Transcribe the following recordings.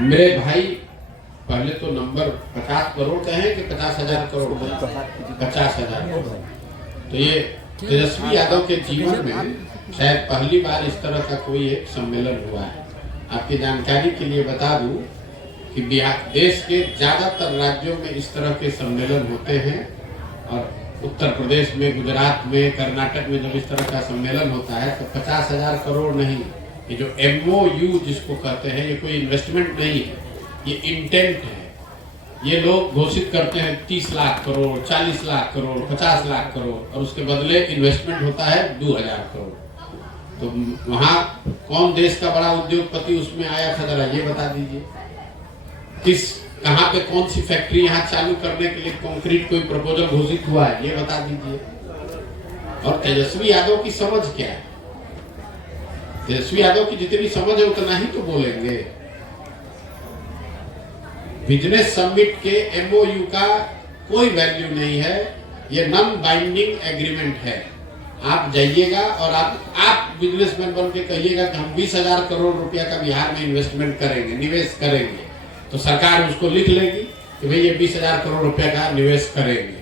मेरे भाई पहले तो नंबर 50 करोड़ का है कि 50,000 करोड़, 50,000 करोड़। तो ये तेजस्वी यादव के जीवन में शायद पहली बार इस तरह का कोई एक सम्मेलन हुआ है। आपकी जानकारी के लिए बता दूं कि बिहार देश के ज्यादातर राज्यों में इस तरह के सम्मेलन होते हैं, और उत्तर प्रदेश में, गुजरात में, कर्नाटक में जब इस तरह का सम्मेलन होता है तो 50,000 करोड़ नहीं, ये जो MOU जिसको कहते हैं, ये कोई इन्वेस्टमेंट नहीं है, ये इंटेंट है। ये लोग घोषित करते हैं 30 लाख करोड़, 40 लाख करोड़, 50 लाख करोड़, और उसके बदले इन्वेस्टमेंट होता है 2,000 करोड़। तो वहां कौन देश का बड़ा उद्योगपति उसमें आया था, जरा ये बता दीजिए। कहां पे कौन सी फैक्ट्री यहाँ चालू करने के लिए कंक्रीट कोई प्रपोजल घोषित हुआ है, ये बता दीजिए। और तेजस्वी यादव की समझ क्या है? तेजस्वी यादव की जितनी समझ है उतना ही तो बोलेंगे। बिजनेस समिट के MOU का कोई वैल्यू नहीं है, ये नॉन बाइंडिंग एग्रीमेंट है। आप जाइएगा और आप बिजनेसमैन बन के कहिएगा कि हम 20,000 करोड़ रुपया का बिहार में इन्वेस्टमेंट करेंगे, निवेश करेंगे, तो सरकार उसको लिख लेगी कि भाई ये 20,000 करोड़ रुपया का निवेश करेंगे।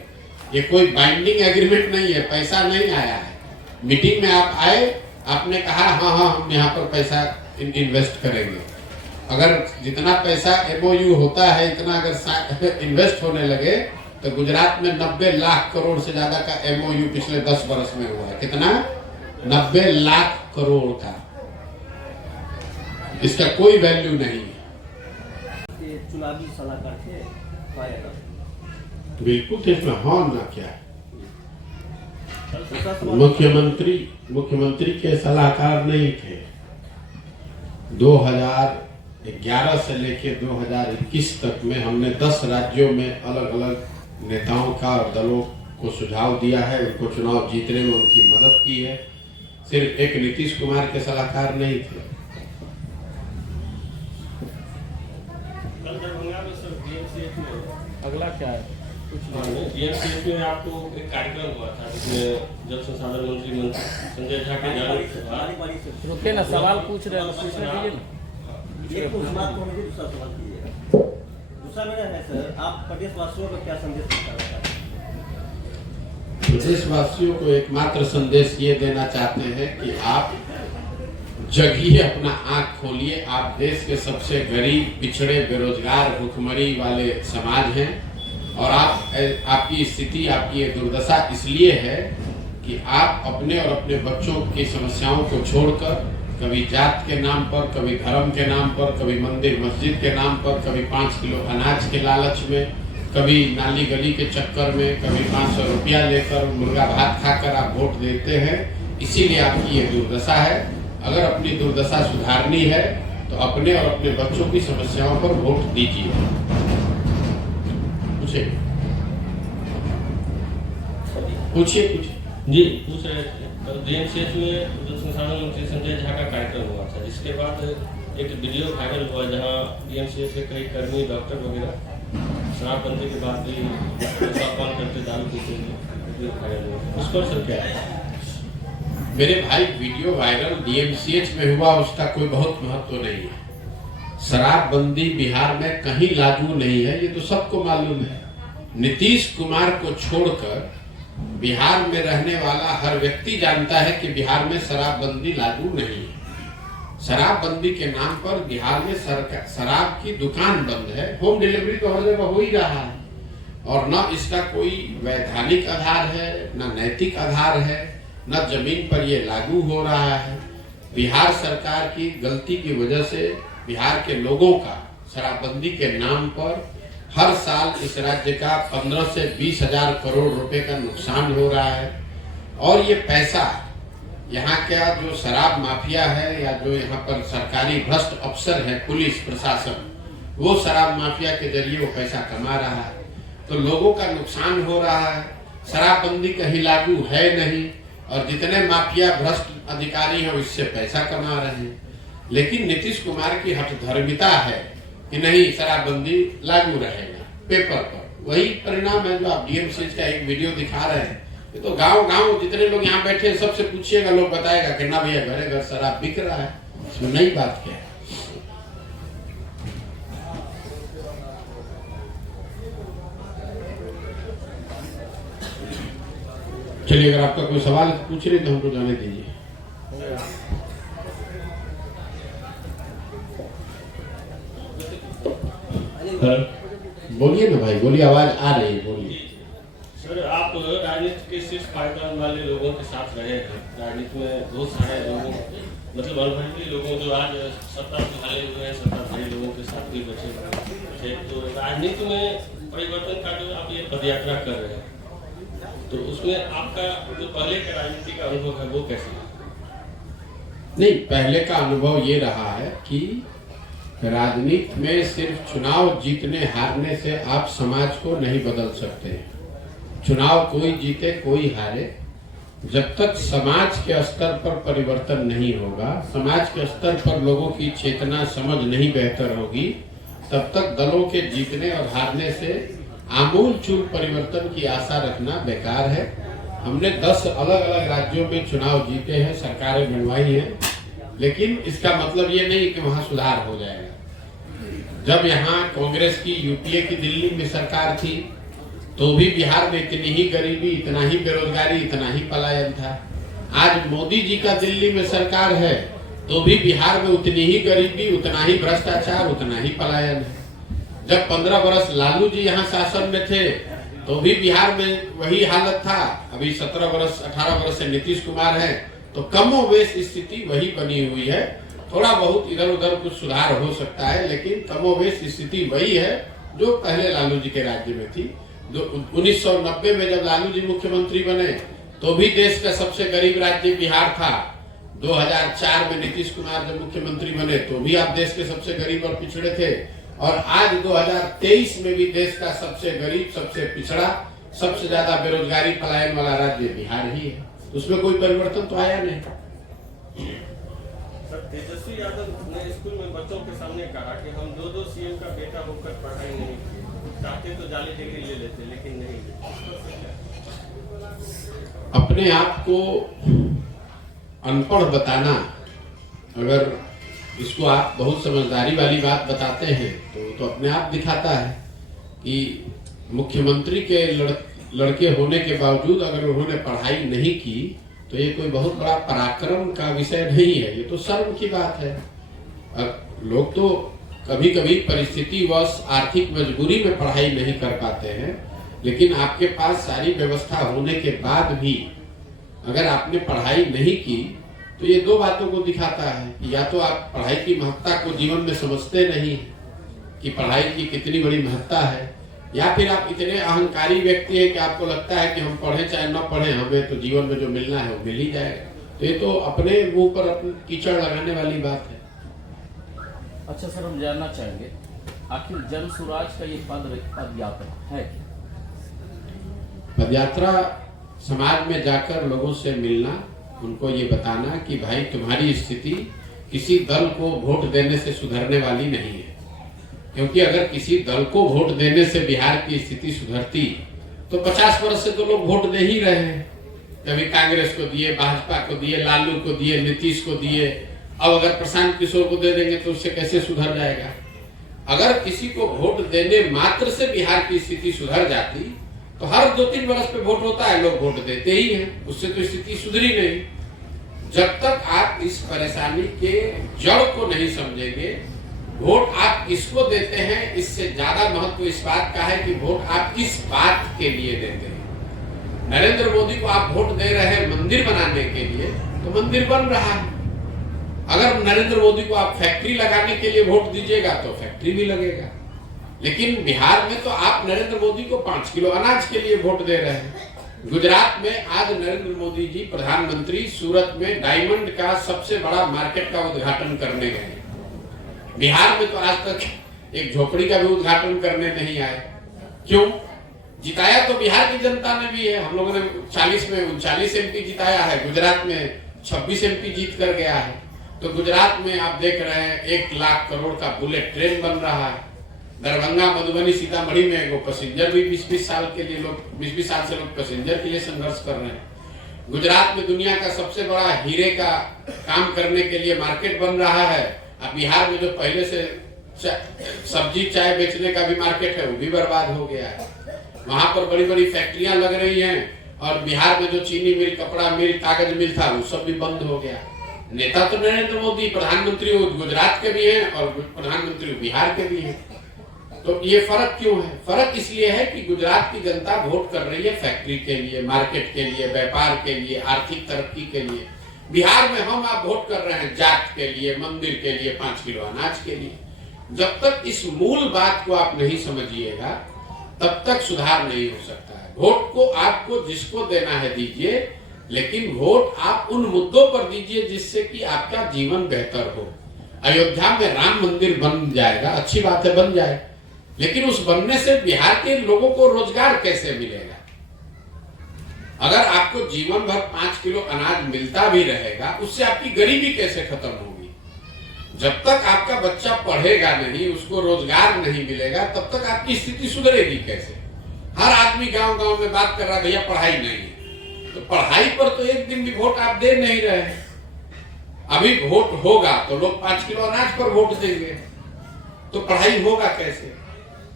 ये कोई बाइंडिंग एग्रीमेंट नहीं है, पैसा नहीं आया है। मीटिंग में आप आए, आपने कहा हाँ हाँ हम यहाँ पर पैसा इन्वेस्ट करेंगे। अगर जितना पैसा MOU होता है इतना अगर इन्वेस्ट होने लगे तो गुजरात में 90 लाख करोड़ से ज्यादा का MOU पिछले 10 वर्ष में हुआ है। कितना? 90 लाख करोड़ का। इसका कोई वैल्यू नहीं है। चुनावी सलाहकार थे बिल्कुल थे, इसमें हाँ ना क्या है। मुख्यमंत्री के सलाहकार नहीं थे। 2011 से लेके 2021 तक में हमने 10 राज्यों में अलग अलग नेताओं का और दलों को सुझाव दिया है, उनको चुनाव जीतने में उनकी मदद की है। सिर्फ एक नीतीश कुमार के सलाहकार नहीं थे। अगला क्या है? DMCH में आपको एक कार्यक्रम हुआ था जिसमें जल संसाधन मंत्री संजय झा के जाने रुके ना, सवाल पूछ रहे हैं, पूछने दीजिए ना। एक कुछ बात को मुझे दूसरा सवाल कीजिएगा। दूसरा मेरा है सर, आप प्रदेशवासियों को क्या संदेश देना चाहते हैं? प्रदेशवासियों को एकमात्र संदेश ये देना चाहते हैं कि आप जगिए, अपना आंख खोलिए। आप देश के सबसे गरीब, पिछड़े, बेरोजगार, भूखमरी वाले समाज हैं, और आपकी स्थिति, आपकी ये दुर्दशा इसलिए है कि आप अपने और अपने बच्चों की समस्याओं को छोड़कर कभी जात के नाम पर, कभी धर्म के नाम पर, कभी मंदिर मस्जिद के नाम पर, कभी 5 किलो अनाज के लालच में, कभी नाली गली के चक्कर में, कभी 500 रुपया लेकर मुर्गा भात खाकर आप वोट देते हैं। इसीलिए आपकी ये दुर्दशा है। अगर अपनी दुर्दशा सुधारनी है तो अपने और अपने बच्चों की समस्याओं पर वोट दीजिए। पूछिए जी, पूछ रहे थे। DMCH में जल संसाधन मंत्री संजय झा का कार्यक्रम हुआ था, जिसके बाद एक वीडियो वायरल हुआ जहां DMCH के कई कर्मी, डॉक्टर वगैरह शराबबंदी के बाद भी पान करते, दारू पीते वायरल हुआ। उस पर सर क्या है? मेरे भाई, वीडियो वायरल DMCH में हुआ उसका कोई बहुत महत्व नहीं है। शराबबंदी बिहार में कहीं लागू नहीं है, ये तो सबको मालूम है। नीतीश कुमार को छोड़कर बिहार में रहने वाला हर व्यक्ति जानता है कि बिहार में शराबबंदी लागू नहीं है। शराबबंदी के नाम पर बिहार में शराब की दुकान बंद है। होम डिलीवरी तो हर जगह हो ही रहा है, और न इसका कोई वैधानिक आधार है, न नैतिक आधार है, न जमीन पर ये लागू हो रहा है। बिहार सरकार की गलती की वजह से बिहार के लोगों का शराबबंदी के नाम पर हर साल इस राज्य का 15 से 20,000 करोड़ रुपए का नुकसान हो रहा है। और ये पैसा यहाँ का जो शराब माफिया है, या जो यहाँ पर सरकारी भ्रष्ट अफसर है, पुलिस प्रशासन, वो शराब माफिया के जरिए वो पैसा कमा रहा है। तो लोगों का नुकसान हो रहा है। शराबबंदी कहीं लागू है नहीं, और जितने माफिया भ्रष्ट अधिकारी हैं इससे पैसा कमा रहे हैं। लेकिन नीतीश कुमार की हठधर्मिता है कि नहीं, शराबबंदी लागू रहेगा पेपर पर। वही परिणाम है जो आप DMCH का एक वीडियो दिखा रहे हैं। ये तो गांव जितने लोग यहाँ बैठे हैं सबसे पूछिएगा, लोग बताएगा कि ना भैया घरे घर शराब बिक रहा है। इसमें नई बात क्या है? चलिए, अगर आपका कोई सवाल है तो पूछ रहे तो हमको जाने दीजिए। बोलिए ना भाई, बोलिए, आवाज आ रही है, बोलिए। सर, आप राजनीति के सिर्फ फायदा वाले लोगों के साथ रहे हैं। राजनीति में बहुत सारे लोगों, मतलब अनुभवी लोगों जो आज सत्ता संभाले हुए हैं, सत्ताधारी लोगों के साथ भी बचे थे। तो राजनीति में परिवर्तन का जो आप ये पदयात्रा कर रहे हैं, तो उसमें आपका जो पहले का राजनीति का अनुभव है वो कैसे है? नहीं, पहले का अनुभव ये रहा है कि राजनीति में सिर्फ चुनाव जीतने हारने से आप समाज को नहीं बदल सकते। चुनाव कोई जीते कोई हारे, जब तक समाज के स्तर पर परिवर्तन नहीं होगा, समाज के स्तर पर लोगों की चेतना समझ नहीं बेहतर होगी, तब तक दलों के जीतने और हारने से आमूल चूल परिवर्तन की आशा रखना बेकार है। हमने 10 अलग अलग राज्यों में चुनाव जीते हैं, सरकारें बनवाई हैं, लेकिन इसका मतलब ये नहीं कि वहां सुधार हो जाएगा। जब यहाँ कांग्रेस की, यूपीए की दिल्ली में सरकार थी, तो भी बिहार में इतनी ही गरीबी, इतना ही बेरोजगारी, इतना ही पलायन था। आज मोदी जी का दिल्ली में सरकार है, तो भी बिहार में उतनी ही गरीबी, उतना ही भ्रष्टाचार, उतना ही पलायन है। जब 15 वर्ष लालू जी यहाँ शासन में थे, तो भी बिहार में वही हालत था। अभी 17 वर्ष 18 वर्ष से नीतीश कुमार है, तो कमोबेश स्थिति वही बनी हुई है। थोड़ा बहुत इधर उधर कुछ सुधार हो सकता है, लेकिन कमोबेश स्थिति वही है जो पहले लालू जी के राज्य में थी। 1990 में जब लालू जी मुख्यमंत्री बने, तो भी देश का सबसे गरीब राज्य बिहार था। 2004 में नीतीश कुमार जब मुख्यमंत्री बने, तो भी आप देश के सबसे गरीब और पिछड़े थे। और आज 2023 में भी देश का सबसे गरीब, सबसे पिछड़ा, सबसे ज्यादा बेरोजगारी, पलायन वाला राज्य बिहार ही है। उसमें कोई परिवर्तन तो आया नहीं। सर, तेजस्वी यादव ने स्कूल में बच्चों के सामने कहा कि हम 2 सीएम का बेटा होकर पढ़ाई नहीं की, चाहते तो जाली डिग्री ले लेते, लेकिन नहीं। अपने आप को अनपढ़ बताना, अगर इसको आप बहुत समझदारी वाली बात बताते हैं, तो अपने आप दिखाता है कि मुख्यमंत्री के लड़के होने के बावजूद अगर उन्होंने पढ़ाई नहीं की, तो ये कोई बहुत बड़ा पराक्रम का विषय नहीं है, ये तो शर्म की बात है। लोग तो कभी कभी परिस्थितिवश, आर्थिक मजबूरी में पढ़ाई नहीं कर पाते हैं, लेकिन आपके पास सारी व्यवस्था होने के बाद भी अगर आपने पढ़ाई नहीं की, तो ये 2 बातों को दिखाता है कि या तो आप पढ़ाई की महत्ता को जीवन में समझते नहीं कि पढ़ाई की कितनी बड़ी महत्ता है, या फिर आप इतने अहंकारी व्यक्ति हैं कि आपको लगता है कि हम पढ़े चाहे न पढ़े, हमें तो जीवन में जो मिलना है वो मिल ही जाएगा। तो ये तो अपने मुंह पर अपनी कीचड़ लगाने वाली बात है। अच्छा सर, हम जानना चाहेंगे आखिर जन स्वराज का ये पदयात्रा है क्या? पदयात्रा समाज में जाकर लोगों से मिलना, उनको ये बताना कि भाई तुम्हारी स्थिति किसी दल को वोट देने से सुधरने वाली नहीं है। क्योंकि अगर किसी दल को वोट देने से बिहार की स्थिति सुधरती, तो 50 वर्ष से तो लोग वोट दे ही रहे हैं। कभी कांग्रेस को दिए, भाजपा को दिए, लालू को दिए, नीतीश को दिए, अब अगर प्रशांत किशोर को दे देंगे तो उससे कैसे सुधर जाएगा? अगर किसी को वोट देने मात्र से बिहार की स्थिति सुधर जाती, तो हर 2-3 वर्ष पे वोट होता है, लोग वोट देते ही हैं, उससे तो स्थिति सुधरी नहीं। जब तक आप इस परेशानी के जड़ को नहीं समझेंगे, वोट आप किसको देते हैं, इससे ज्यादा महत्व इस बात का है कि वोट आप किस बात के लिए देते हैं। नरेंद्र मोदी को आप वोट दे रहे हैं मंदिर बनाने के लिए, तो मंदिर बन रहा है। अगर नरेंद्र मोदी को आप फैक्ट्री लगाने के लिए वोट दीजिएगा, तो फैक्ट्री भी लगेगा। लेकिन बिहार में तो आप नरेंद्र मोदी को 5 किलो अनाज के लिए वोट दे रहे हैं। गुजरात में आज नरेंद्र मोदी जी प्रधानमंत्री सूरत में डायमंड का सबसे बड़ा मार्केट का उद्घाटन करने गए। बिहार में तो आज तक एक झोपड़ी का भी उद्घाटन करने नहीं आए। क्यों? जिताया तो बिहार की जनता ने भी है। हम लोगों ने 40 में 39 एमपी जिताया है, गुजरात में 26 एमपी जीत कर गया है। तो गुजरात में आप देख रहे हैं 1 लाख करोड़ का बुलेट ट्रेन बन रहा है। दरभंगा, मधुबनी, सीतामढ़ी में वो पैसेंजर भी 20-20 साल के लिए लोग 20-20 साल से लोग पैसेंजर के लिए संघर्ष कर रहे हैं। गुजरात में दुनिया का सबसे बड़ा हीरे का काम करने के लिए मार्केट बन रहा है। अब बिहार में जो पहले से सब्जी चाय बेचने का भी मार्केट है, वो भी बर्बाद हो गया है। वहां पर बड़ी बड़ी फैक्ट्रियां लग रही हैं, और बिहार में जो चीनी मिल, कपड़ा मिल, कागज मिल था वो सब भी बंद हो गया। नेता तो नरेंद्र मोदी प्रधानमंत्री गुजरात के भी हैं और प्रधानमंत्री बिहार के भी हैं। तो ये फर्क क्यों है? फर्क इसलिए है कि गुजरात की जनता वोट कर रही है फैक्ट्री के लिए, मार्केट के लिए, व्यापार के लिए, आर्थिक तरक्की के लिए। बिहार में हम आप वोट कर रहे हैं जात के लिए, मंदिर के लिए, 5 किलो अनाज के लिए। जब तक इस मूल बात को आप नहीं समझिएगा तब तक सुधार नहीं हो सकता है। वोट को आपको जिसको देना है दीजिए, लेकिन वोट आप उन मुद्दों पर दीजिए जिससे कि आपका जीवन बेहतर हो। अयोध्या में राम मंदिर बन जाएगा, अच्छी बात है, बन जाए, लेकिन उस बनने से बिहार के लोगों को रोजगार कैसे मिलेगा? अगर आपको जीवन भर 5 किलो अनाज मिलता भी रहेगा, उससे आपकी गरीबी कैसे खत्म होगी? जब तक आपका बच्चा पढ़ेगा नहीं, उसको रोजगार नहीं मिलेगा, तब तक आपकी स्थिति सुधरेगी कैसे? हर आदमी गांव गांव में बात कर रहा है भैया पढ़ाई नहीं है, तो पढ़ाई पर तो एक दिन भी वोट आप दे नहीं रहे हैं। अभी वोट होगा तो लोग 5 किलो अनाज पर वोट देंगे, तो पढ़ाई होगा कैसे?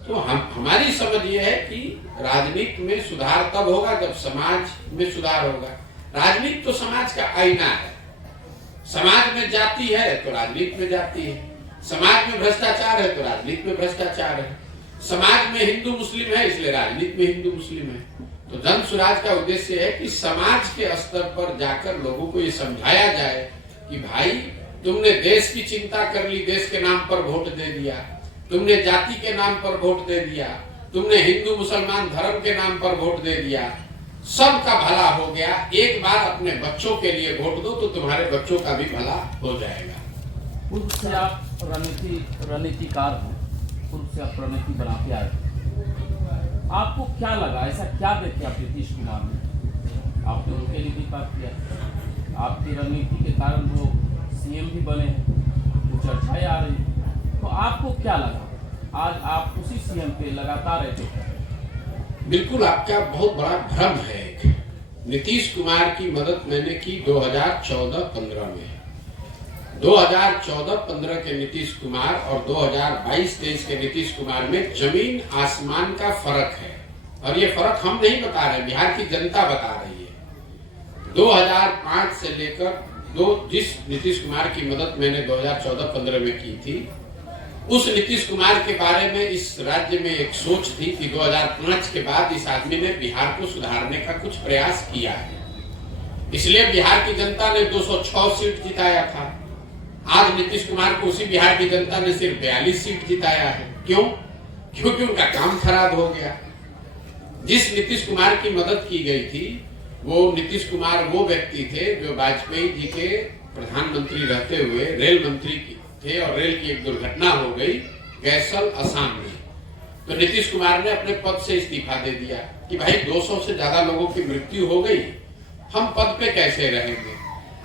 तो हमारी समझ ये है कि राजनीति में सुधार तब होगा जब समाज में सुधार होगा। राजनीति तो समाज का आईना है। समाज में जाति है तो राजनीति में जाति है, समाज में भ्रष्टाचार है तो राजनीति में भ्रष्टाचार है, समाज में हिंदू मुस्लिम है इसलिए राजनीति में हिंदू मुस्लिम है। तो जन सुराज का उद्देश्य है कि समाज के स्तर पर जाकर लोगों को ये समझाया जाए कि भाई तुमने देश की चिंता कर ली, देश के नाम पर वोट दे दिया, तुमने जाति के नाम पर वोट दे दिया, तुमने हिंदू मुसलमान धर्म के नाम पर वोट दे दिया, सबका भला हो गया। एक बार अपने बच्चों के लिए वोट दो तो तुम्हारे बच्चों का भी भला हो जाएगा। पूर्व से आप रणनीतिकार हैं, पूर्व से आप रणनीति बनाते आए, आपको क्या लगा, ऐसा क्या देखे आप नीतीश कुमार में? आपने उनके लिए भी बात किया, आपकी रणनीति के कारण वो सीएम भी बने हैं, तो चर्चाएं आ रही, तो आपको क्या लगा? आज आप उसी सीएम पे लगातार रहते हैं। बिल्कुल, आपका बहुत बड़ा भ्रम है। नीतीश कुमार की मदद मैंने की 2014-15 में। 2014-15 के नीतीश कुमार और 2022-23 के नीतीश कुमार में जमीन आसमान का फर्क है, और ये फर्क हम नहीं बता रहे, बिहार की जनता बता रही है। 2005 से लेकर जिस नीतीश कुमार की मदद मैंने 2014-15 में की थी, उस नीतीश कुमार के बारे में इस राज्य में एक सोच थी कि 2005 के बाद इस आदमी ने बिहार को सुधारने का कुछ प्रयास किया है, इसलिए बिहार की जनता ने 206 सीट जिताया था। आज नीतीश कुमार को उसी बिहार की जनता ने सिर्फ 42 सीट जिताया है। क्यों? क्योंकि उनका काम खराब हो गया। जिस नीतीश कुमार की मदद की गई थी, वो नीतीश कुमार वो व्यक्ति थे जो वाजपेयी जी के प्रधानमंत्री रहते हुए रेल मंत्री थे, और रेल की एक दुर्घटना हो गई गैसल असम में, तो नीतीश कुमार ने अपने पद से इस्तीफा दे दिया कि भाई 200 से ज्यादा लोगों की मृत्यु हो गई, हम पद पे कैसे रहेंगे।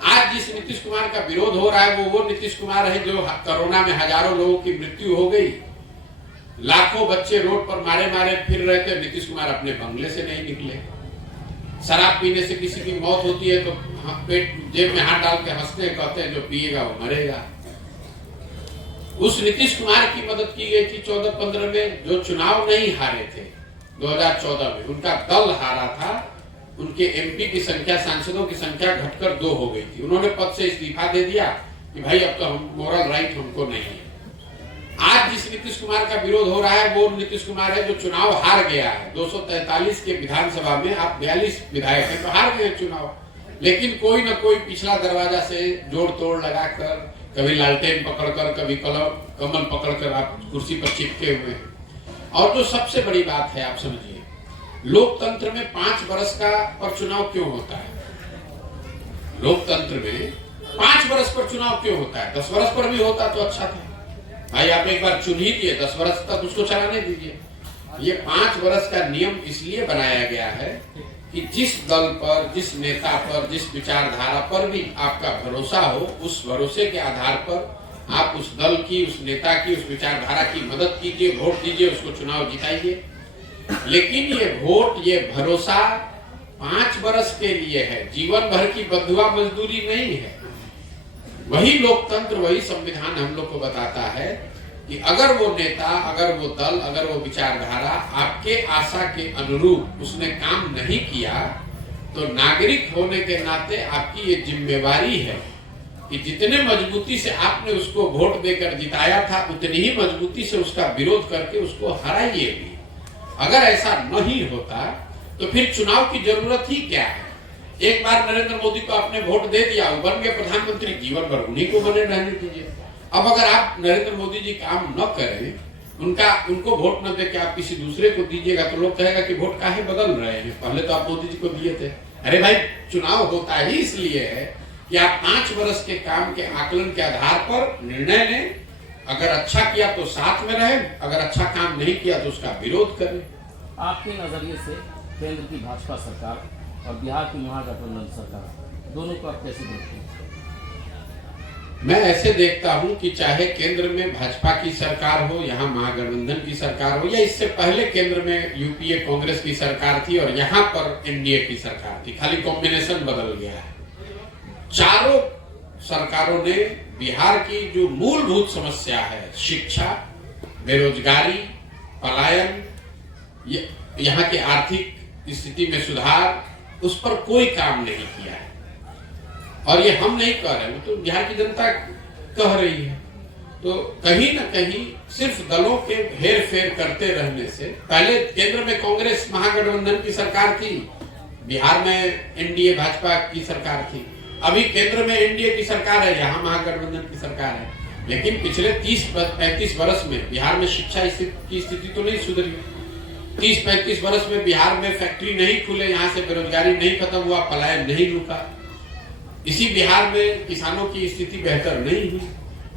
आज जिस नीतीश कुमार का विरोध हो रहा है वो नीतीश कुमार है जो कोरोना में हजारों लोगों की मृत्यु हो गई, लाखों बच्चे रोड पर मारे मारे फिर रहे थे, नीतीश कुमार अपने बंगले से नहीं निकले। शराब पीने से किसी की मौत होती है तो पेट जेब में हाथ डाल के हंसते हैं, कहते हैं जो पिएगा वो मरेगा। उस नीतीश कुमार की मदद की गई थी 14-15 में, जो चुनाव नहीं हारे थे 2014 में, उनका दल हारा था, उनके एमपी की संख्या, सांसदों की संख्या घटकर 2 हो गई थी। उन्होंने पद से इस्तीफा दे दिया कि भाई अब तो हम मोरल राइट हमको नहीं है। आज जिस नीतीश कुमार का विरोध हो रहा है वो नीतीश कुमार है जो चुनाव हार गया है। 243 के विधानसभा में आप 42 विधायक हैं तो हार गए चुनाव, लेकिन कोई न कोई पिछला दरवाजा से जोड़ तोड़ लगाकर, कभी लालटेन पकड़कर, कभी कमल पकड़कर आप कुर्सी पर चिपके हुए हैं। और जो सबसे बड़ी बात है, आप समझिए, लोकतंत्र में 5 वर्ष का पर चुनाव क्यों होता है? लोकतंत्र में 5 वर्ष पर चुनाव क्यों होता है? 10 वर्ष पर भी होता तो अच्छा था। भाई आप एक बार चुन ही दिए, 10 वर्ष तक उसको चलाने दीजिए। ये 5 वर्ष का नियम इसलिए बनाया गया है कि जिस दल पर, जिस नेता पर, जिस विचारधारा पर भी आपका भरोसा हो, उस भरोसे के आधार पर आप उस दल की, उस नेता की, उस विचारधारा की मदद कीजिए, वोट दीजिए, उसको चुनाव जिताइए। लेकिन ये वोट, ये भरोसा 5 वर्ष के लिए है, जीवन भर की बंधुआ मजदूरी नहीं है। वही लोकतंत्र, वही संविधान हम लोग को बताता है कि अगर वो नेता, अगर वो दल, अगर वो विचारधारा आपके आशा के अनुरूप उसने काम नहीं किया तो नागरिक होने के नाते आपकी ये जिम्मेवारी है कि जितने मजबूती से आपने उसको वोट देकर जिताया था उतनी ही मजबूती से उसका विरोध करके उसको हराइए भी। अगर ऐसा नहीं होता तो फिर चुनाव की जरूरत ही क्या है। एक बार नरेंद्र मोदी को आपने वोट दे दिया, वो बन गए प्रधानमंत्री, जीवन भर उन्हीं को बने रहने दीजिए। अब अगर आप नरेंद्र मोदी जी काम न करें, उनको वोट न दे के आप किसी दूसरे को दीजिएगा तो लोग कहेगा कि वोट काहे बदल रहे हैं, पहले तो आप मोदी जी को दिए थे। अरे भाई, चुनाव होता ही इसलिए है कि आप 5 वर्ष के काम के आकलन के आधार पर निर्णय लें। अगर अच्छा किया तो साथ में रहें, अगर अच्छा काम नहीं किया तो उसका विरोध करें। आपके नजरिए से केंद्र की भाजपा सरकार और बिहार की महागठबंधन सरकार दोनों को आप कैसे देखते हैं? मैं ऐसे देखता हूं कि चाहे केंद्र में भाजपा की सरकार हो, यहाँ महागठबंधन की सरकार हो, या इससे पहले केंद्र में यूपीए कांग्रेस की सरकार थी और यहाँ पर एनडीए की सरकार थी, खाली कॉम्बिनेशन बदल गया है। चारों सरकारों ने बिहार की जो मूलभूत समस्या है, शिक्षा, बेरोजगारी, पलायन, यहाँ की आर्थिक स्थिति में सुधार, उस पर कोई काम नहीं किया है। और ये हम नहीं कह रहे, तो बिहार की जनता कह रही है। तो कहीं ना कहीं सिर्फ दलों के हेर फेर करते रहने से, पहले केंद्र में कांग्रेस महागठबंधन की सरकार थी, बिहार में एनडीए भाजपा की सरकार थी, अभी केंद्र में एनडीए की सरकार है, यहाँ महागठबंधन की सरकार है। लेकिन पिछले 30-35 वर्ष में बिहार में शिक्षा की स्थिति तो नहीं सुधरी। 30-35 वर्ष में बिहार में फैक्ट्री नहीं खुले, यहाँ से बेरोजगारी नहीं खत्म हुआ, पलायन नहीं रुका। इसी बिहार में किसानों की स्थिति बेहतर नहीं हुई।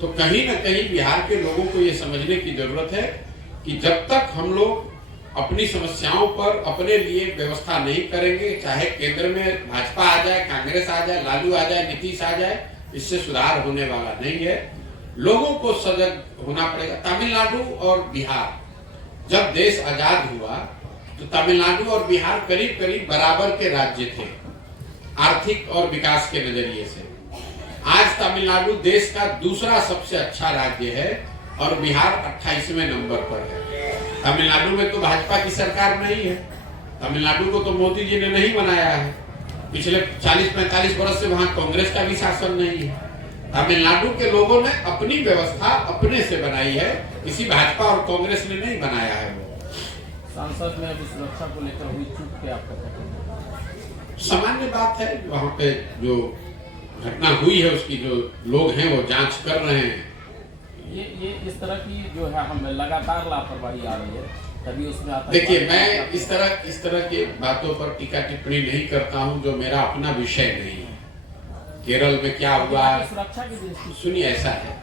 तो कहीं ना कहीं बिहार के लोगों को ये समझने की जरूरत है कि जब तक हम लोग अपनी समस्याओं पर अपने लिए व्यवस्था नहीं करेंगे, चाहे केंद्र में भाजपा आ जाए, कांग्रेस आ जाए, लालू आ जाए, नीतीश आ जाए, इससे सुधार होने वाला नहीं है। लोगों को सजग होना पड़ेगा। तमिलनाडु और बिहार, जब देश आजाद हुआ तो तमिलनाडु और बिहार करीब करीब बराबर के राज्य थे आर्थिक और विकास के नजरिए से। आज तमिलनाडु देश का दूसरा सबसे अच्छा राज्य है और बिहार 28वें नंबर पर है। तमिलनाडु में तो भाजपा की सरकार नहीं है, तमिलनाडु को तो मोदी जी ने नहीं बनाया है। पिछले 40-45 वर्ष से वहां कांग्रेस का भी शासन नहीं है। तमिलनाडु के लोगों ने अपनी व्यवस्था अपने से बनाई है, किसी भाजपा और कांग्रेस ने नहीं बनाया है। वो सांसद में अभी सुरक्षा को लेकर हुई चूक के आपको सामान्य बात है। वहां पे जो घटना हुई है उसकी जो लोग हैं वो जांच कर रहे हैं। ये इस तरह की जो है हमें लगातार लापरवाही आ रही है, तभी उसमें आता। देखिए, मैं इस तरह की बातों पर टीका टिप्पणी नहीं करता हूं जो मेरा अपना विषय नहीं है। केरल में क्या हुआ, सुरक्षा की दृष्टि, सुनिए, ऐसा है,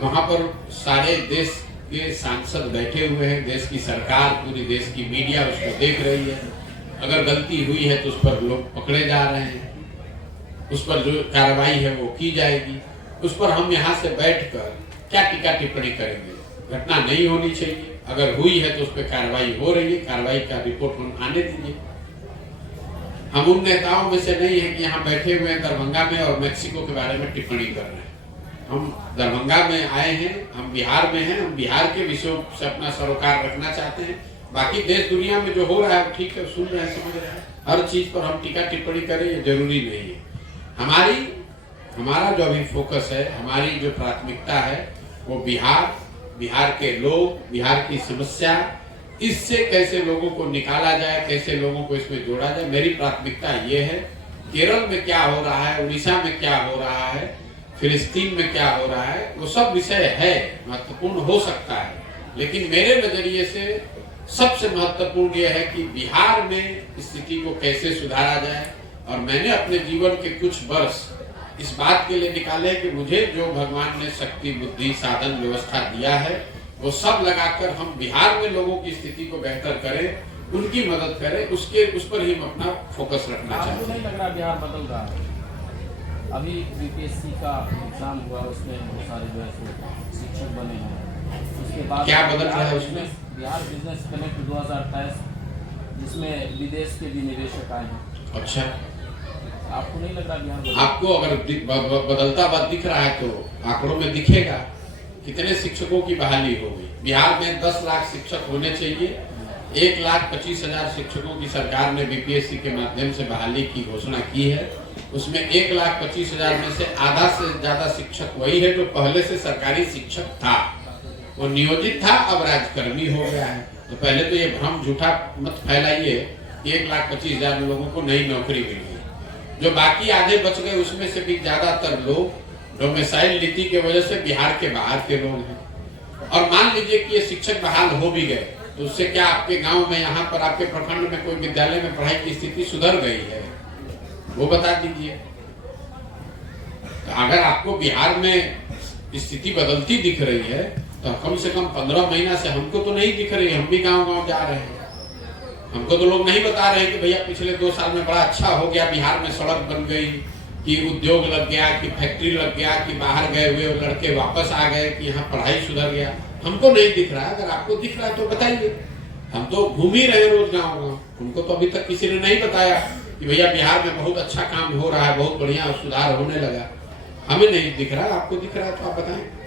वहां पर सारे देश के सांसद बैठे हुए हैं, देश की सरकार, पूरी देश की मीडिया उसको देख रही है। अगर गलती हुई है तो उस पर लोग पकड़े जा रहे हैं, उस पर जो कार्रवाई है वो की जाएगी। उस पर हम यहाँ से बैठकर क्या टीका टिप्पणी करेंगे? घटना नहीं होनी चाहिए, अगर हुई है तो उस पर कार्रवाई हो रही है, कार्रवाई का रिपोर्ट हम आने दीजिए। हम उन नेताओं में से नहीं है कि यहाँ बैठे हुए हैं दरभंगा में और मैक्सिको के बारे में टिप्पणी कर रहे हैं। हम दरभंगा में आए हैं, हम बिहार में हैं, हम बिहार के विषयों से अपना सरोकार रखना चाहते हैं। बाकी देश दुनिया में जो हो रहा है ठीक है, सुन रहे हैं, समझ रहे हैं। हर चीज पर हम टीका टिप्पणी करें ये जरूरी नहीं है। हमारा जो अभी फोकस है, हमारी जो प्राथमिकता है वो बिहार के लोग, बिहार की समस्या, इससे कैसे लोगों को निकाला जाए, कैसे लोगों को इसमें जोड़ा जाए, मेरी प्राथमिकता ये है। केरल में क्या हो रहा है, उड़ीसा में क्या हो रहा है, फिलिस्तीन में क्या हो रहा है, वो सब विषय है, महत्वपूर्ण हो सकता है, लेकिन मेरे नजरिए से सबसे महत्वपूर्ण यह है कि बिहार में स्थिति को कैसे सुधारा जाए। और मैंने अपने जीवन के कुछ वर्ष इस बात के लिए निकाले कि मुझे जो भगवान ने शक्ति, बुद्धि, साधन, व्यवस्था दिया है वो सब लगाकर हम बिहार में लोगों की स्थिति को बेहतर करें, उनकी मदद करें, उस पर ही हम अपना फोकस रखना चाहते हैं। आपको नहीं लग रहा बिहार बदल रहा है? अभी बीपीएससी का एग्जाम हुआ, उसमें बहुत सारे जो है शिक्षक बने हैं, उसके बाद क्या बदल रहा है उसमें? बिहार बिजनेस कनेक्ट 2028, जिसमें विदेश के भी निवेशक आए हैं। अच्छा, आपको नहीं लग रहा बिहार? आपको अगर बदलता बात दिख रहा है तो आंकड़ों में दिखेगा कितने शिक्षकों की बहाली हो गई। बिहार में 10 लाख शिक्षक होने चाहिए, 1,25,000 शिक्षकों की सरकार ने बीपीएससी के माध्यम से बहाली की घोषणा की है। उसमें 1,25,000 में से आधा से ज्यादा शिक्षक वही है जो पहले से सरकारी शिक्षक था, वो नियोजित था, अब राजकर्मी हो गया है। तो पहले तो ये भ्रम झूठा मत फैलाइए कि 1,25,000 लोगों को नई नौकरी मिल गई। जो बाकी आधे बच गए उसमें से भी ज्यादातर लोग डोमिसाइल नीति की वजह से बिहार के बाहर के लोग हैं। और मान लीजिए कि ये शिक्षक बहाल हो भी गए तो उससे क्या आपके गांव में, यहाँ पर आपके प्रखंड में कोई विद्यालय में पढ़ाई की स्थिति सुधर गई है? वो बता दीजिए। तो अगर आपको बिहार में स्थिति बदलती दिख रही है तो कम से कम 15 महीना से हमको तो नहीं दिख रही। हम भी गांव-गांव जा रहे हैं, हमको तो लोग नहीं बता रहे कि भैया पिछले 2 साल में बड़ा अच्छा हो गया, बिहार में सड़क बन गई, कि उद्योग लग गया, कि फैक्ट्री लग गया, कि बाहर गए हुए लड़के वापस आ गए, कि यहाँ पढ़ाई सुधर गया। हमको नहीं दिख रहा। अगर आपको दिख रहा है तो बताइए। हम तो घूम ही रहे रोज गाँव-गाँव, उनको तो अभी तक किसी ने नहीं बताया कि भैया बिहार में बहुत अच्छा काम हो रहा है, बहुत बढ़िया सुधार होने लगा। हमें नहीं दिख रहा, आपको दिख रहा है तो आप बताएं।